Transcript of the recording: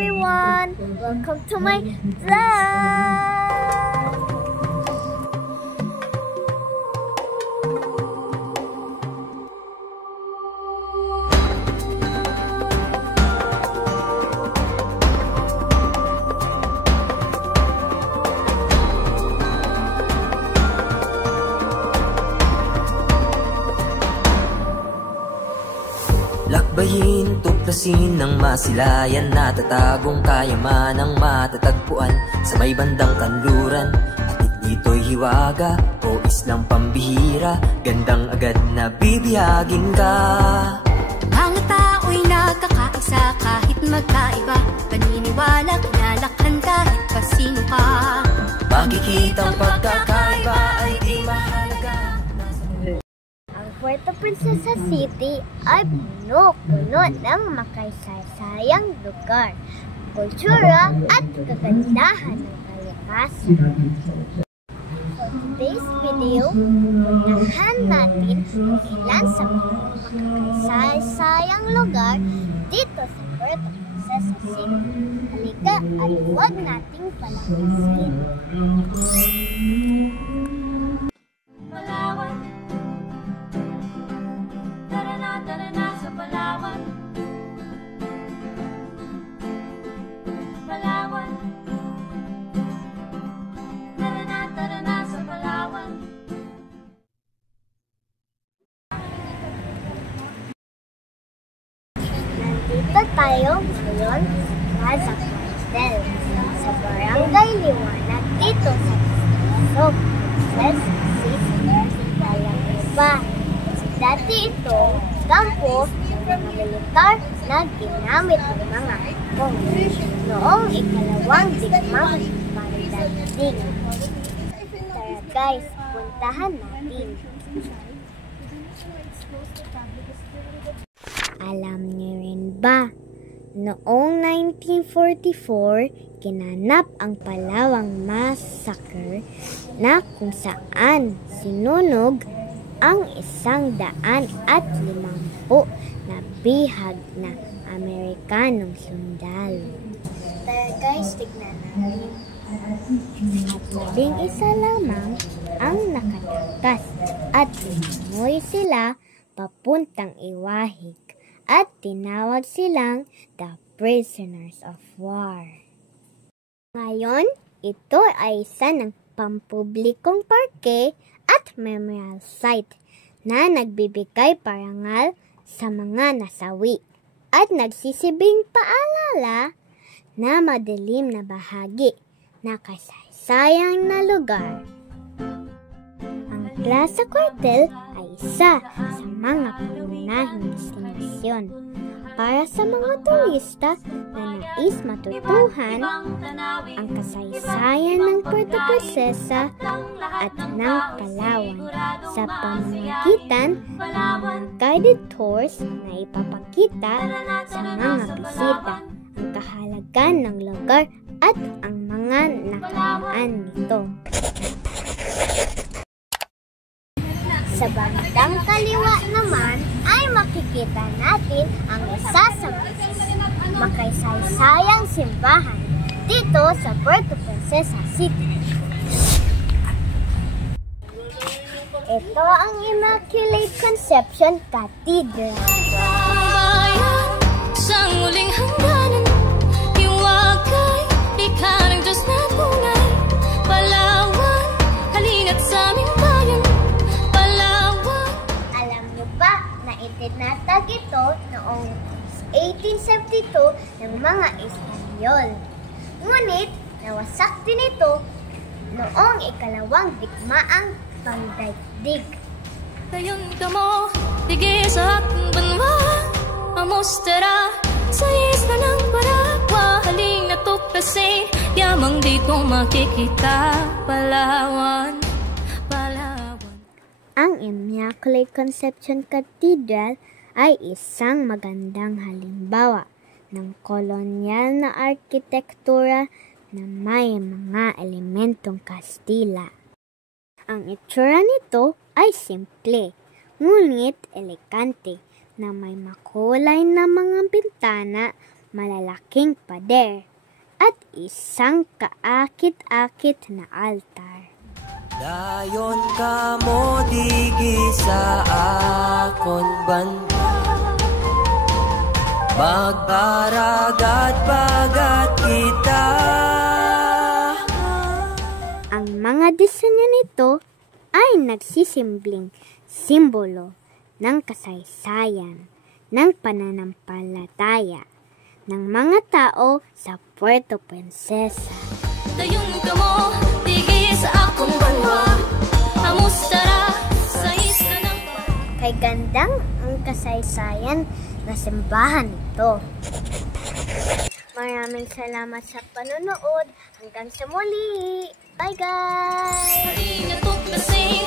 everyone! Welcome to my vlog! Lakbayin, tuklasin ng masilayan, natatagong kayamanang matatagpuan sa may bandang kanluran. At dito'y hiwaga o islang pambihira, gandang agad na bibiyagin ka. Mga tao'y nagkakaisa kahit magkaiba, paniniwala, kinalakhan kahit pasino ka. Makikitang pagkakaiba ay di mahalaga. Puerto Princesa City ay puno-puno ng makasaysayang lugar, kultura at kagandahan ng kalikasan. For today's video, pupuntahan natin ang ilan sa mga makasaysayang lugar dito sa Puerto Princesa City. Halika at huwag nating palakasin. Nandito tayo ngayon sa Zacatel, sa Barangay Liwanag dito sa Pasok, Princesa City. Alam niyo ba, dati itong kampo ng mga militar na ginamit ng mga Hapon noong ikalawang digmaan pandaigdig. Tara guys, puntahan natin. Alam niyo rin ba, noong 1944, ginanap ang Palawang Massacre na kung saan sinunog ang 150 na bihag na Amerikanong sundalo. Tara guys, tignan natin. At labing isa lamang ang nakatakas at lumumoy sila papuntang Iwahig at tinawag silang the Prisoners of War. Ngayon, ito ay isa ng pampublikong parke at memorial site na nagbibigay parangal sa mga nasawi at nagsisibing paalala na madilim na bahagi na kasaysayang na lugar. Ang Plaza Cuartel ay isa sa mga pangunahing destinasyon para sa mga turista na nais matutuhan ang kasaysayan ng Puerto Princesa at ng Palawan sa pamamagitan ng mga guided tours na ipapakita sa mga bisita ang kahalagan ng lugar at ang mga nakaraan nito. Sa bandang kaliwa naman ay makikita natin ang isa sa makasaysayang simbahan dito sa Puerto Princesa City. Ito ang Immaculate Conception Cathedral. Sa muling hangganan, hiwagay, ika ng Diyos na tunay. Palawan, halina't sa aming bayan. Palawan. Alam niyo ba na itinatag ito noong 1872 ng mga Espanyol? Ngunit nawasak din ito noong ikalawang digmaang pandaigdig. Dayon ka mo, tige sa ating banwa. Amostara sa isla ng Paragua, haling natuklasin, yamang dito makikita. Palawan, Palawan. Ang Immaculate Conception Cathedral ay isang magandang halimbawa ng kolonyal na arkitektura na may mga elementong Kastila. Ang itsura nito ay simple, ngunit elegante, na may makulay na mga bintana, malalaking pader, at isang kaakit-akit na altar. Dayon ka mo digi sa akon banda, magbaragat bagat kita. Ang mga disenyo nito ay nagsisimbling simbolo ng kasaysayan, ng pananampalataya ng mga tao sa Puerto Princesa. Dayon ka mo, digi sa akong banwa, amustara sa isla ng Kay gandang ang kasaysayan na simbahan ito. Maraming salamat sa panonood. Hanggang sa muli. Bye guys! haling na tuklasin.